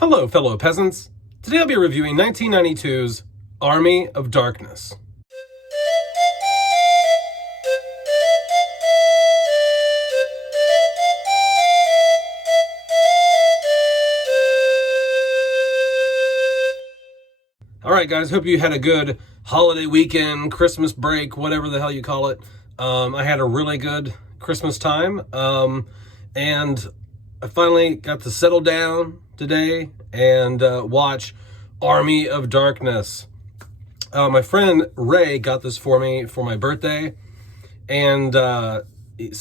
Hello, fellow peasants. Today I'll be reviewing 1992's Army of Darkness. Alright guys, hope you had a good holiday weekend, Christmas break, whatever the hell you call it. I had a really good Christmas time, and I finally got to settle down today and watch Army of Darkness. My friend Ray got this for me for my birthday, and so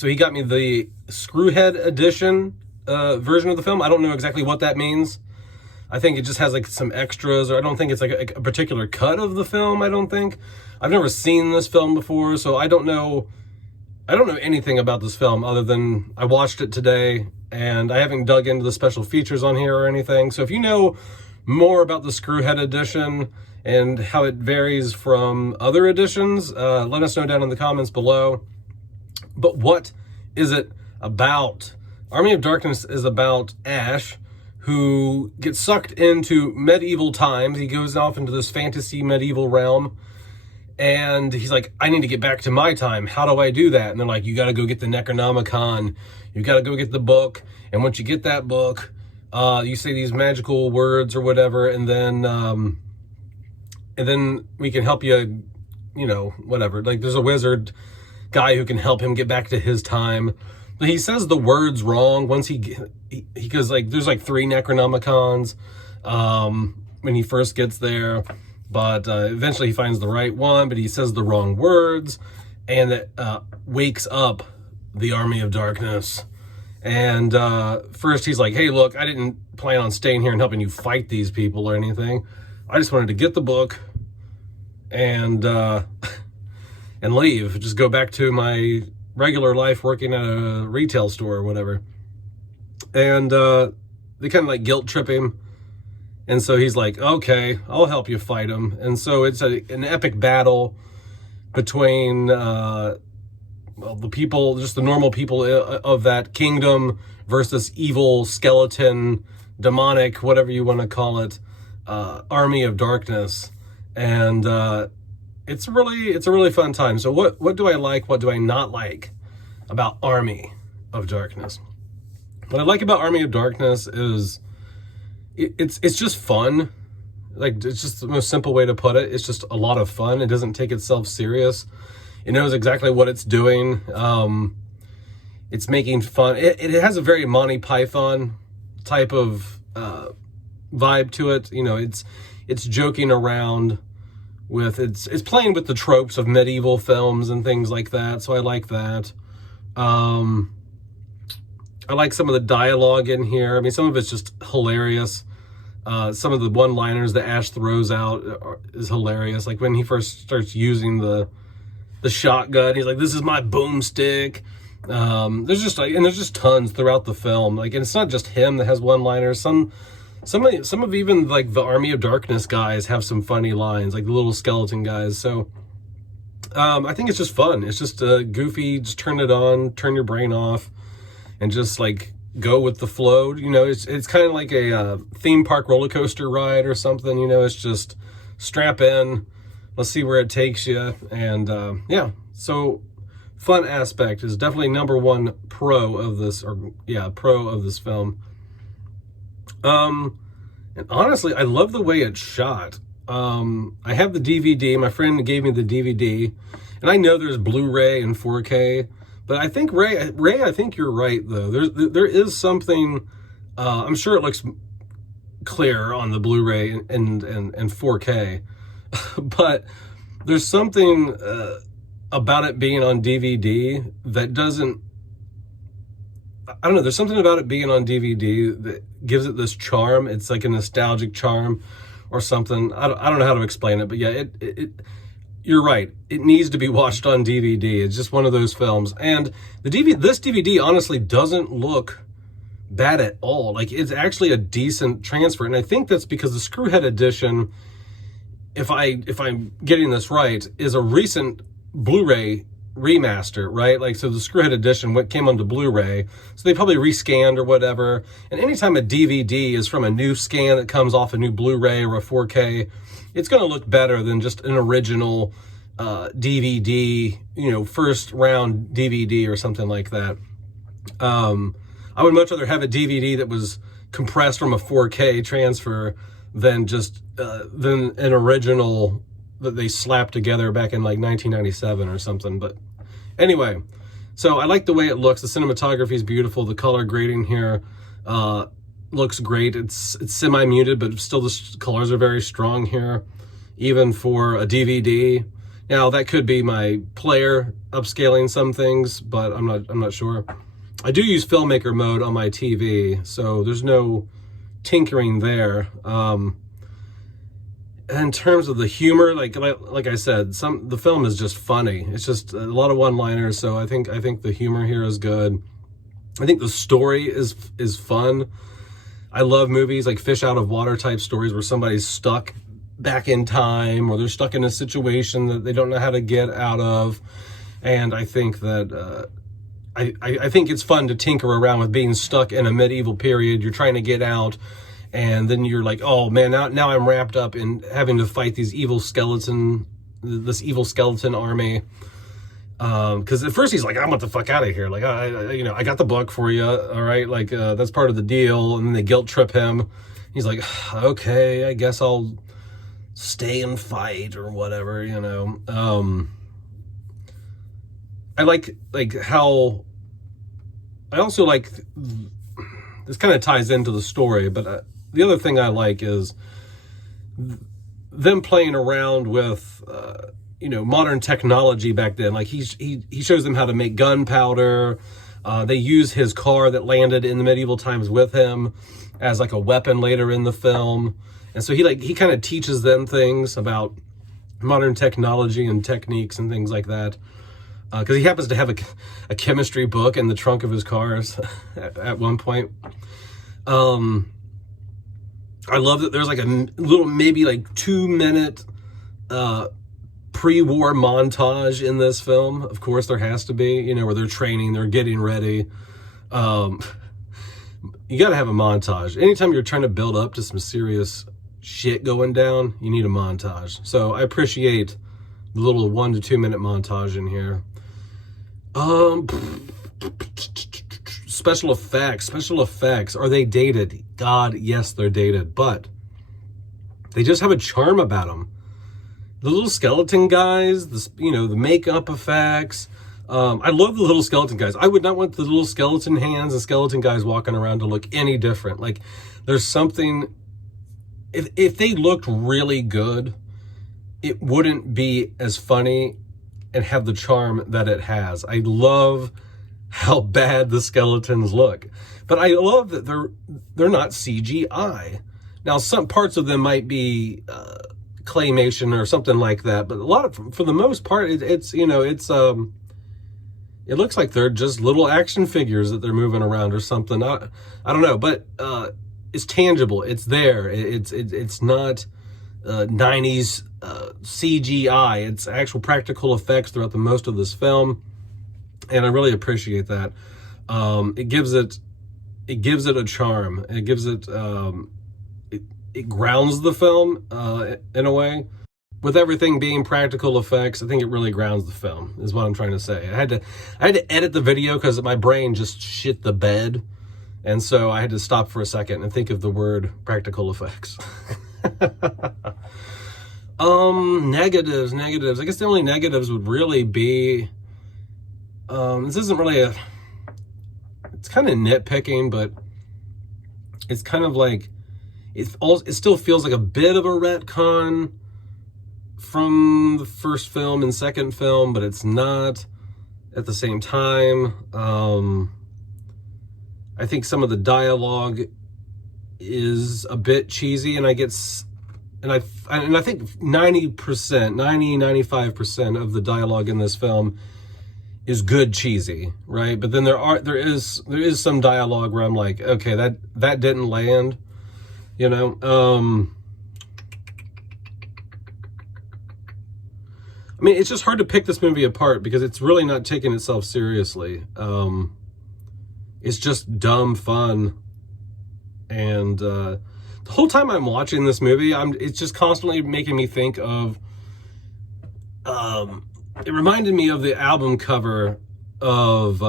he got me the Screwhead edition version of the film. I don't know exactly what that means. I think it just has like some extras, or I don't think it's like a particular cut of the film, I don't think. I've never seen this film before, so I don't know anything about this film other than I watched it today, and I haven't dug into the special features on here or anything. So if you know more about the Screwhead edition and how it varies from other editions, let us know down in the comments below. But what is it about? Army of Darkness is about Ash, who gets sucked into medieval times. He goes off into this fantasy medieval realm, and he's like, I need to get back to my time. How do I do that? And they're like, you got to go get the Necronomicon. You got to go get the book. And once you get that book, you say these magical words or whatever, and then we can help you, you know, whatever. Like, there's a wizard guy who can help him get back to his time. But he says the words wrong once he goes, like, there's like 3 Necronomicons when he first gets there. But eventually he finds the right one, but he says the wrong words, and it wakes up the Army of Darkness. And first he's like, hey, look, I didn't plan on staying here and helping you fight these people or anything. I just wanted to get the book and leave. Just go back to my regular life working at a retail store or whatever. And they kind of like guilt trip him. And so he's like, okay, I'll help you fight him. And so it's an epic battle between the people, just the normal people of that kingdom versus evil, skeleton, demonic, whatever you want to call it, Army of Darkness. And it's a really fun time. So what do I like? What do I not like about Army of Darkness? What I like about Army of Darkness is it's just fun. Like, it's just the most simple way to put it. It's just a lot of fun. It doesn't take itself serious. It knows exactly what it's doing. It's making fun. It has a very Monty Python type of vibe to it. You know, it's joking around with, it's playing with the tropes of medieval films and things like that. So I like that. I like some of the dialogue in here. I mean, some of it's just hilarious. Some of the one-liners that Ash throws out is hilarious. Like when he first starts using the shotgun, he's like, "This is my boomstick." There's just tons throughout the film. Like, and it's not just him that has one-liners. Some of even like the Army of Darkness guys have some funny lines, like the little skeleton guys. So I think it's just fun. It's just goofy. Just turn it on, turn your brain off, and just like go with the flow. You know, it's kind of like a theme park roller coaster ride or something. You know, it's just strap in, let's see where it takes you. And yeah, so fun aspect is definitely #1 pro of this, pro of this film. And honestly, I love the way it's shot. I have the DVD. My friend gave me the DVD, and I know there's Blu-ray and 4K. But I think Ray, I think you're right though. There is something. I'm sure it looks clear on the Blu-ray and 4K, but there's something about it being on DVD that doesn't. I don't know. There's something about it being on DVD that gives it this charm. It's like a nostalgic charm, or something. I don't know how to explain it, but yeah, you're right. It needs to be watched on DVD. It's just one of those films. And this DVD honestly doesn't look bad at all. Like, it's actually a decent transfer. And I think that's because the Screwhead edition, if I'm getting this right, is a recent Blu-ray remaster, right? Like, so the Screwhead edition came onto Blu-ray, so they probably rescanned or whatever. And anytime a DVD is from a new scan that comes off a new Blu-ray or a 4K, it's going to look better than just an original DVD, you know, first round DVD or something like that. I would much rather have a DVD that was compressed from a 4K transfer than just than an original that they slapped together back in like 1997 or something. But anyway, so I like the way it looks. The cinematography is beautiful. The color grading here looks great. It's semi-muted, but still the colors are very strong here, even for a DVD. Now that could be my player upscaling some things, but I'm not sure. I do use filmmaker mode on my TV, so there's no tinkering there. In terms of the humor, like I said, the film is just funny. It's just a lot of one-liners, so I think the humor here is good. I think the story is fun. I love movies like fish out of water type stories where somebody's stuck back in time or they're stuck in a situation that they don't know how to get out of. And I think that I think it's fun to tinker around with being stuck in a medieval period. You're trying to get out, and then you're like, oh man, now I'm wrapped up in having to fight this evil skeleton army. Because at first he's like, I want the fuck out of here. Like, I got the book for you. All right. Like, that's part of the deal. And then they guilt trip him. He's like, okay, I guess I'll stay and fight or whatever, you know. I like how, I also like, this kind of ties into the story, but the other thing I like is them playing around with, modern technology back then. Like he shows them how to make gunpowder. They use his car that landed in the medieval times with him as like a weapon later in the film. And so he kind of teaches them things about modern technology and techniques and things like that. Because he happens to have a chemistry book in the trunk of his cars at one point. I love that there's like a little, maybe like 2-minute pre-war montage in this film. Of course there has to be, where they're training, they're getting ready. You got to have a montage. Anytime you're trying to build up to some serious shit going down, you need a montage. So I appreciate the little 1 to 2 minute montage in here. Special effects. Are they dated? God, yes, they're dated, but they just have a charm about them. The little skeleton guys, the makeup effects. I love the little skeleton guys. I would not want the little skeleton hands and skeleton guys walking around to look any different. Like, there's something, if they looked really good, it wouldn't be as funny and have the charm that it has. I love how bad the skeletons look, but I love that they're not CGI. Now, some parts of them might be claymation or something like that, but for the most part, it looks like they're just little action figures that they're moving around or something. I don't know, but it's tangible. It's there. It's not 90s CGI. It's actual practical effects throughout the most of this film, and I really appreciate that. It gives it a charm. It gives it grounds the film in a way. With everything being practical effects, I think it really grounds the film, is what I'm trying to say. I had to edit the video because my brain just shit the bed, and so I had to stop for a second and think of the word practical effects. Negatives. I guess the only negatives would really be, this isn't really it's kind of nitpicking, but it's kind of like, it still feels like a bit of a retcon from the first film and second film, but it's not at the same time. I think some of the dialogue is a bit cheesy, and I think 95% of the dialogue in this film is good cheesy, right? But then there is some dialogue where I'm like, okay, that didn't land, I mean, it's just hard to pick this movie apart because it's really not taking itself seriously. It's just dumb fun. And the whole time I'm watching this movie, it's just constantly making me think of, it reminded me of the album cover of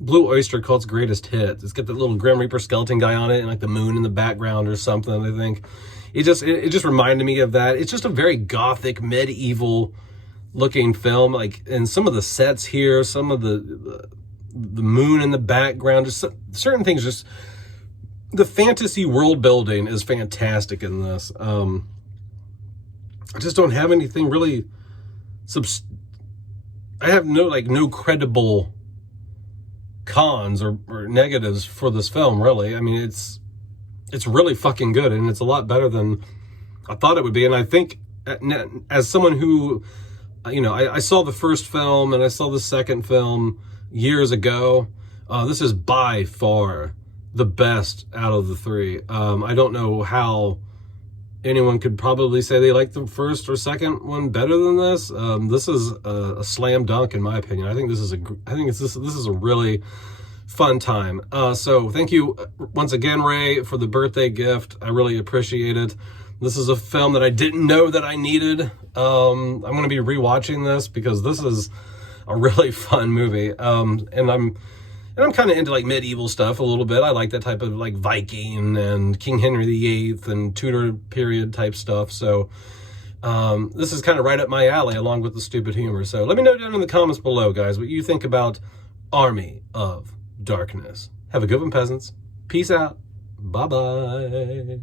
Blue Oyster Cult's Greatest Hits. It's got the little Grim Reaper skeleton guy on it and like the moon in the background or something, I think. It just reminded me of that. It's just a very gothic, medieval looking film. Like, and some of the sets here, some of the moon in the background, just certain things, just the fantasy world building is fantastic in this. I just don't have anything really I have no credible cons or negatives for this film, really. I mean, it's really fucking good, and it's a lot better than I thought it would be. And I think, as someone who, I saw the first film and I saw the second film years ago, this is by far the best out of the three. I don't know how anyone could probably say they like the first or second one better than this. This is a slam dunk in my opinion. I think this is a really fun time. So thank you once again, Ray, for the birthday gift. I really appreciate it. This is a film that I didn't know that I needed. I'm going to be rewatching this because this is a really fun movie. And I'm kind of into like medieval stuff a little bit. I like that type of like Viking and King Henry VIII and Tudor period type stuff. So this is kind of right up my alley along with the stupid humor. So let me know down in the comments below, guys, what you think about Army of Darkness. Have a good one, peasants. Peace out. Bye-bye.